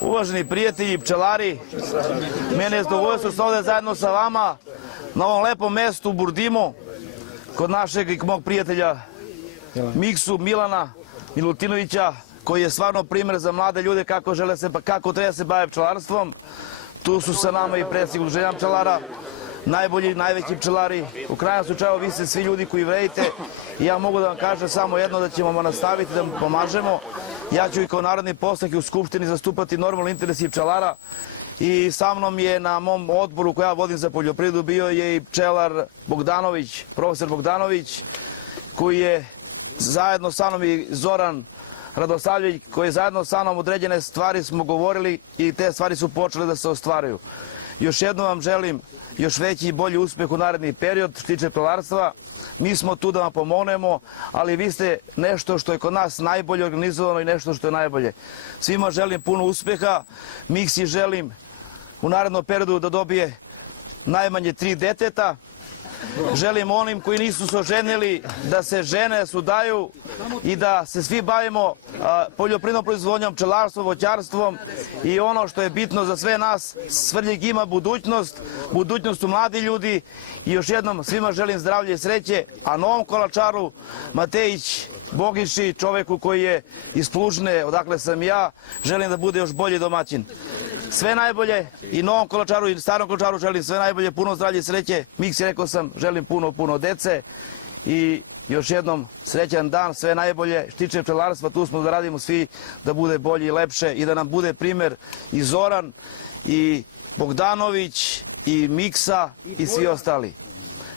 Uvaženi prijatelji, pčelari, mene je zadovoljstvo sam ovde zajedno sa vama na ovom lepom mestu u Burdimu, kod našeg i mog prijatelja Miksu Milana Milutinovića, koji je stvarno primjer za mlade ljude kako treba se bave pčelarstvom. Tu su sa nama i predsjednik udruženja pčelara, najbolji, najveći pčelari. U krajnjem slučaju vi ste svi ljudi koji vredite i ja mogu da vam kažem samo jedno, da ćemo nastaviti da mu pomažemo. Ja ću i kao narodni poslanik u Skupštini zastupati normalni interesi pčelara i sa mnom je na mom odboru koji ja vodim za poljoprivredu bio je i pčelar Bogdanović, profesor Bogdanović, koji je zajedno sa mnom i Zoran Radosavljević, koji zajedno sa mnom određene stvari smo govorili i te stvari su počele da se ostvaruju. Još jednom vam želim još veći i bolji uspeh u naredni period što se tiče pčelarstva. Mi smo tu da vam pomognemo, ali vi ste nešto što je kod nas najbolje organizovano i nešto što je najbolje. Svima želim puno uspeha. Miksi želim u narednom periodu da dobije najmanje 3 deteta. Želim onim koji nisu se oženili da se žene, da se udaju i da se svi bavimo poljoprivrednom proizvodnjom, pčelarstvom, voćarstvom i ono što je bitno za sve nas, Svrljig ima budućnost, budućnost su mladi ljudi i još jednom svima želim zdravlje i sreće, a novom kolačaru Matejić Bogiši, čoveku koji je iz Plužne, odakle sam ja, želim da bude još bolji domaćin. Sve najbolje i novom kolačaru i starom kolačaru želim sve najbolje, puno zdravlje i sreće. Miksi, rekao sam, želim puno dece i još jednom srećan dan, sve najbolje. Što tiče pčelarstva, tu smo da radimo svi da bude bolje i lepše i da nam bude primer i Zoran i Bogdanović i Miksa i svi ostali.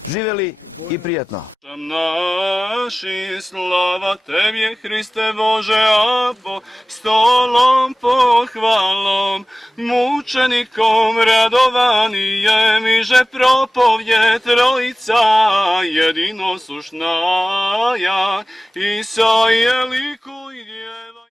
Živeli i prijatno. Naši slava Tebi, Hriste Bože, apostolom pohvalom, mučenikom radovanijem i že propovje Trojica jedino sušnaja, Isa je liku i djeva.